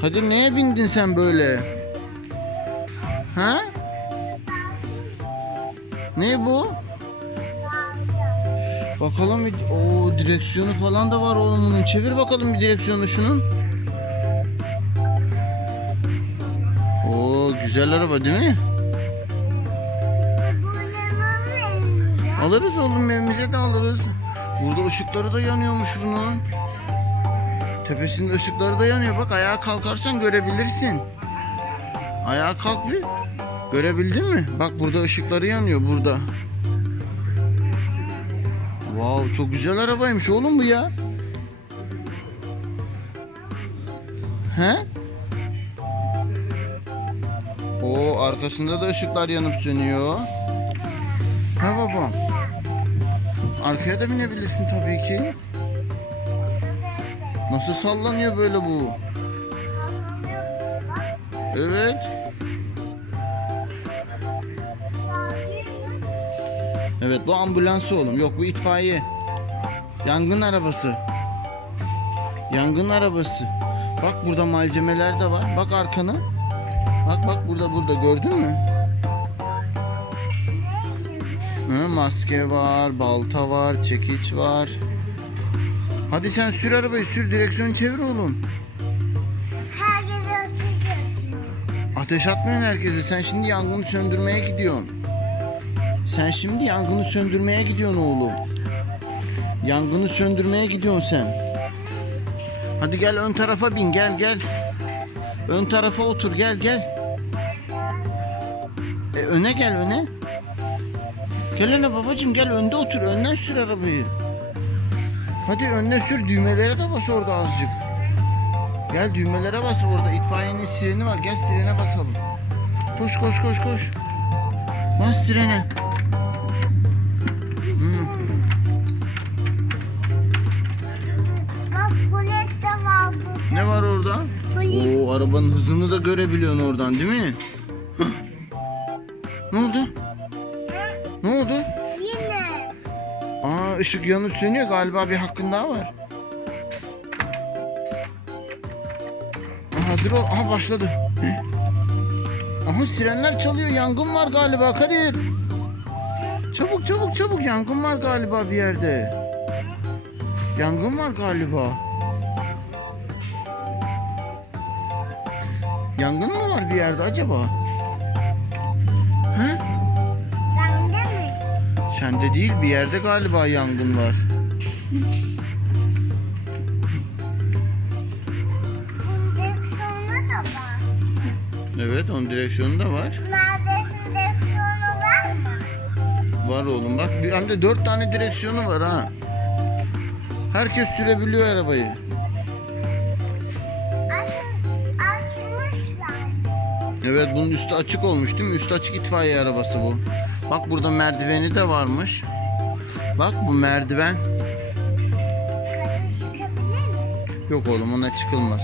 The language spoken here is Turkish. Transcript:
Kadir neye bindin sen böyle? Ha? Ne bu? Bakalım bir o direksiyonu falan da var bunun. Çevir bakalım bir direksiyonu şunun. Oo güzel araba değil mi? Alırız oğlum evimize de alırız. Burada ışıkları da yanıyormuş bunun. Tepesinde ışıkları da yanıyor. Bak ayağa kalkarsan görebilirsin. Ayağa kalk bir. Görebildin mi? Bak burada ışıkları yanıyor burada. Wow çok güzel arabaymış oğlum bu ya. He? O arkasında da ışıklar yanıp sönüyor. Ha babam. Arkaya da binebilirsin tabii ki. Nasıl sallanıyor böyle bu? Evet. Evet bu ambulans oğlum. Yok bu itfaiye. Yangın arabası. Yangın arabası. Bak burada malzemeler de var. Bak arkana. Bak bak burada burada gördün mü? Hı, maske var, balta var, çekiç var. Hadi sen sür arabayı sür direksiyonu çevir oğlum. Ateş atmayın herkese. Sen şimdi yangını söndürmeye gidiyorsun. Sen şimdi yangını söndürmeye gidiyorsun oğlum. Yangını söndürmeye gidiyorsun sen. Hadi gel ön tarafa bin gel gel. Ön tarafa otur gel gel. E, öne gel öne. Gel öne babacığım gel önde otur önden sür arabayı. Hadi önüne sür düğmelere de bas orada azıcık. Gel düğmelere bas orada itfaiyenin sireni var gel sirene basalım. Koş koş koş koş. Bas sirene. Hmm. Ne var orada? Oo arabanın hızını da görebiliyorsun oradan değil mi? Ne oldu? Ne oldu? Işık yanıp sönüyor galiba bir hakkın daha var. Hazır ol. Aha başladı. Aha sirenler çalıyor. Yangın var galiba Kadir. Çabuk çabuk çabuk yangın var galiba bir yerde. Yangın var galiba. Yangın mı var bir yerde acaba? Sende değil bir yerde galiba yangın var. Evet onun direksiyonu da var. Var oğlum bak bir- hem de dört tane direksiyonu var ha. Herkes sürebiliyor arabayı. Evet bunun üstü açık olmuş değil mi? Üstü açık itfaiye arabası bu. Bak burada merdiveni de varmış. Bak bu merdiven. Yok oğlum ona çıkılmaz.